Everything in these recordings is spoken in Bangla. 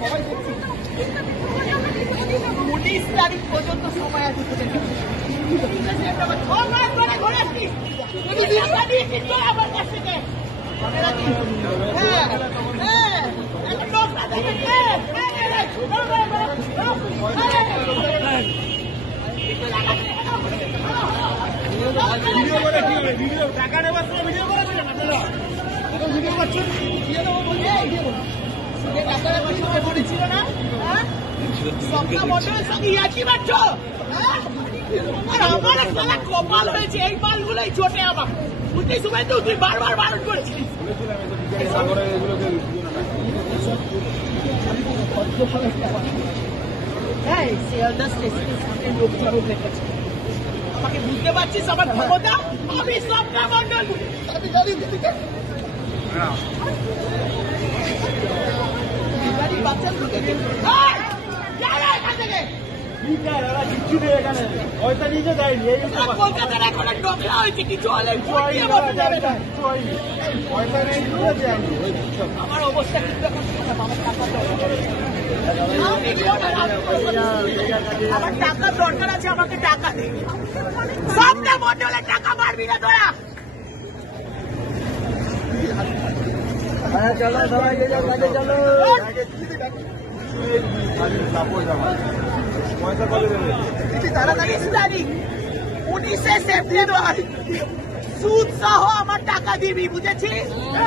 19 তারিখ পর্যন্ত সময় আছে। আমার কাছ থেকে টাকা নেবার সময় ভিডিও করে ভিডিও করছেন বলেছিল না স্বপ্না মন্ডলের সঙ্গে ইয়ার্কি মারছ আর আমার সারা কপাল হয়েছে এই মালগুলোই চটে আমার বুঝতে সময় তো তুই বারবার বারণ করেছিলিস আমাকে বুঝতে পারছিস আমার ক্ষমতা আমি স্বপ্না মন্ডল আমি জানি দিদিকে কলকাতার এখন ডোকলা হয়েছে কিছু হলে আমার অবস্থা কিন্তু আমার টাকার দরকার আছে আমাকে টাকা দে স্বপ্না মন্ডলের টাকা মারবি না তোরা চলো সবাই চলো তাড়াতাড়ি 19 সেপ্টেম্বর সুদ সহ আমার টাকা দিবি বুঝেছিস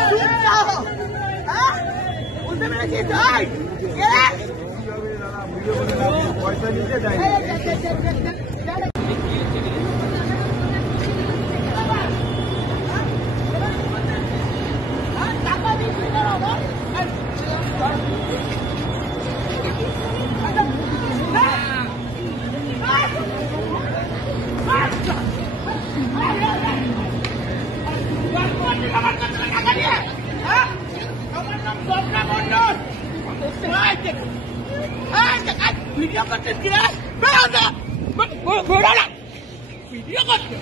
সুদ সহ বুঝতে পেরেছিস পয়সা নিতে যাই ভিডিও করতে ভিডিও করতে